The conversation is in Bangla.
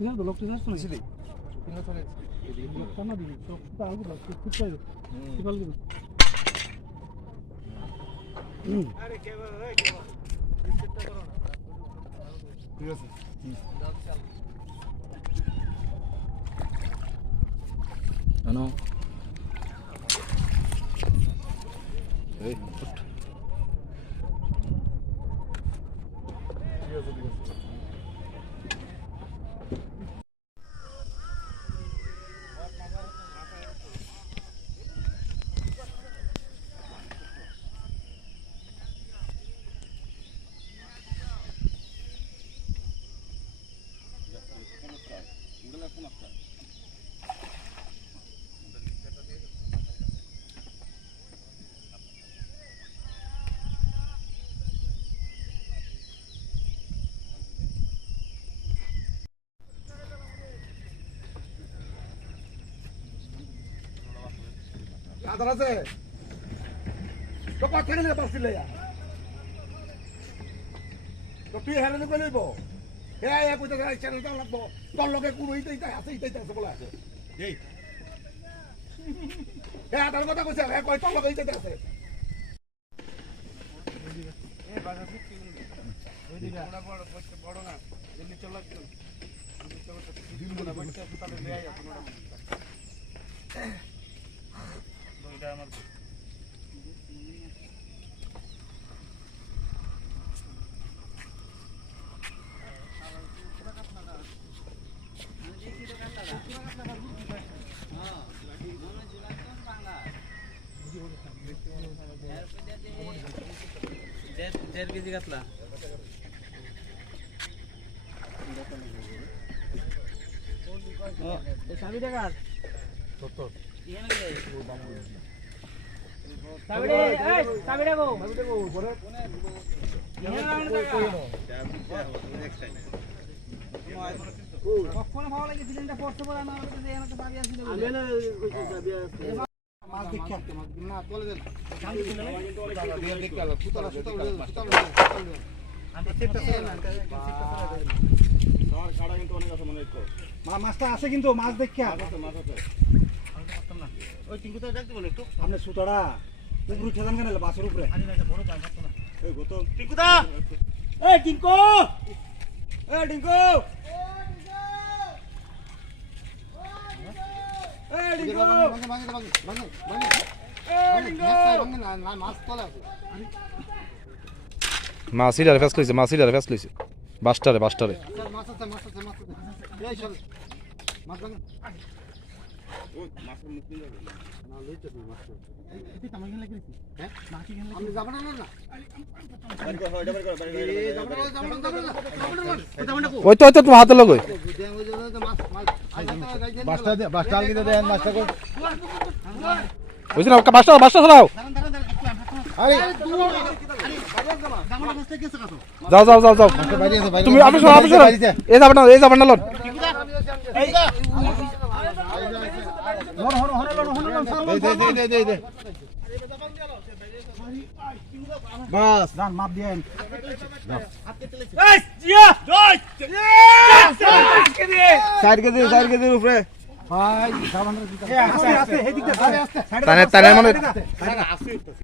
কিনা তো লোকটা যাচ্ছে না বুঝলি কিনা চলে লোকটা না দিবি তো আলগু দাও খুব চাই কি বল দিবি আরে কে ভাই কে ভাই রিসেটটা করো না ঠিক আছে আনো এই ঠিক আছে আদার আছে তো কত থেকে নিয়ে পারছিলে তো তুই হেরানি করে লইব হ্যাঁ এক কইতে চ্যানেল তো লাগবো তোর লগে কুড়ো ইতাই আছে বলে আছে এই হ্যাঁ তার কথা কইছে হ্যাঁ কই তোর লগে ইতাই আছে এ বাজা কি ওইদিকে বড় বড় না দিল্লি চল লাগতো দিল্লি না বাচ্চা তাহলে লে আয় আপনারা এটা আমার देड़ केजी कातला साबी टाकाর কত এখানে গে সাবিডে এই সাবিডে গো পরে কখন ভালো লাগে সিলিন্ডার পড়তে পড়া না আমাদের এখানে তো সাবি আছে আমি না কইছি সাবি আছে মাছ দেখি আনতে মাছ না চলে যান শান্তি কিনে দিয়ে দেখতে আলো সুতলা আমরা সেটটা চলে না আর কাড়া কিন্তু অনেক আছে মনে রাখো মাছটা আছে কিন্তু মাছ দেখি মাছ আছে আমি তো পারতাম না ওই টিঙ্কুটা দেখতে বলে একটু আপনি সুতড়া উপরে উঠে যান কেন বাসের উপরে আরে না বড় জাল পারতো না এই গৌতম টিঙ্কুদা এই টিঙ্কু এই টিঙ্কু মাছিটারে ফেস লইছে বাসটারে ওই তো তোমার হাতে লগই বাসটা আলগিতে দেন বাসটা কই বুঝছ না বাসটা ছড়াও আরে যাও তুমি অফিস এই যাবেন না লোন দে বাস জান মাপ দেন সাইড কেজি উপরে ভাই সাবান আছে এদিকে আস্তে এদিকে আস্তে তানে মনে